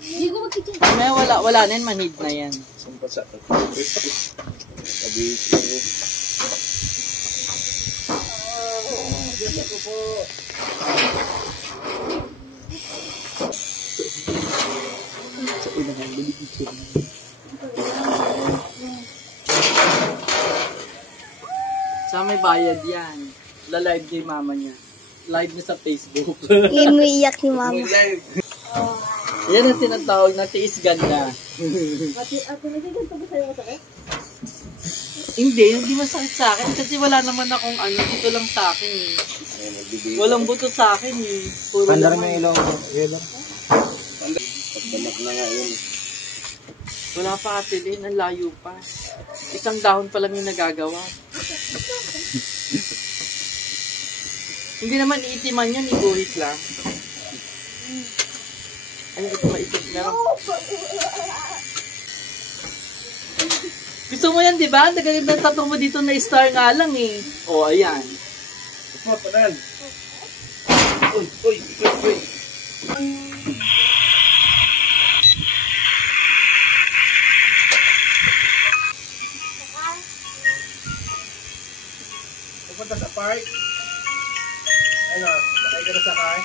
Hindi ko mag-kitchen. May wala na yan, manid na yan. Sumpa sa sabi ko. Ito po. Sa unang balik ito. Sa may bayad yan. La-live ni mama niya. Live niya sa Facebook. Yan mo iyak ni mama. Yan ang tinatawag na tiis ganda. Hindi masakit sa akin kasi wala naman akong ano, dito lang sa akin eh. Walang buto sa akin eh. Puro Pandar laman. may ilong yelo. Pagdamak na nga yun. Wala pa ate din, ang layo pa. Isang dahon pa lang yung nagagawa. Hindi naman iitiman yan, iguhit lang. Ay, ito maitim. Meron. Gusto mo yan, di ba? Nagaganda ng tattoo mo dito na star nga lang eh. O, ayan. Upo, panan. Uy. Pupunta sa park. Ano, sakay ka na sa car?